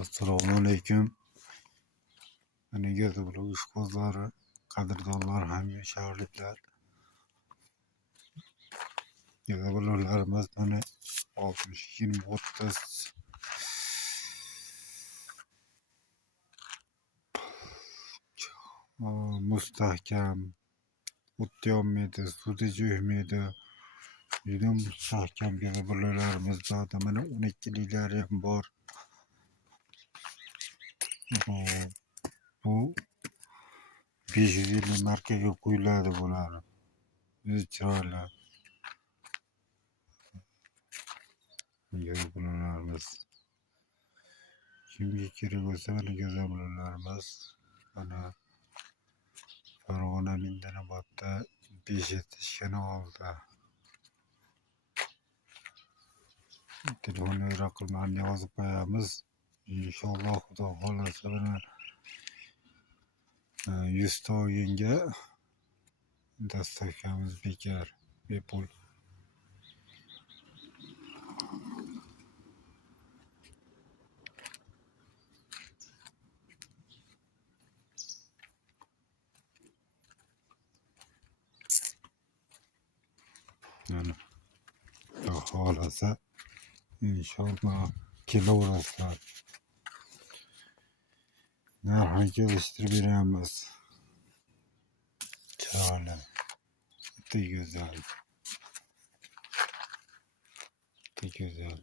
Assalomu alaykum. Mana gözü bular ishqibozlari, qadrdonlar, hamyosharliklar. Yana bularimiz mana 60-20-30 mustahkam, o't yonmaydi, suvda jo'ymaydi. Juda mustahkam bularimiz zaten mana 12liklari ham bor. Bu 550 markaga qo'yiladi bular. O'zi chiroyli. Bularimiz kimga kerak bo'lsa mana bularimiz mana Farg'ona Mindanobodda 5 oldi. Telefon raqamlarini yozib qo'yamiz. İnşallah Xudo xolasa mana 100 ta o'yinga dastavkamiz bekor, bepul. Yani Xudo xolasa inşallah kelaverasizlar. Narxini kelishtirib beramiz. Chiroyli, juda go'zal, juda go'zal.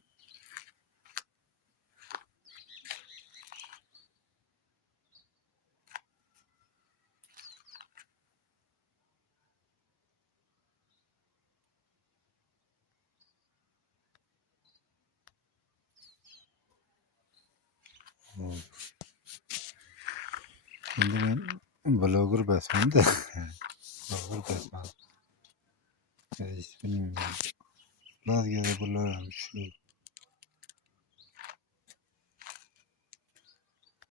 Endi men bloger emasman-da. Bloger emasman. Hech bilmayman. Bizga bular ham shu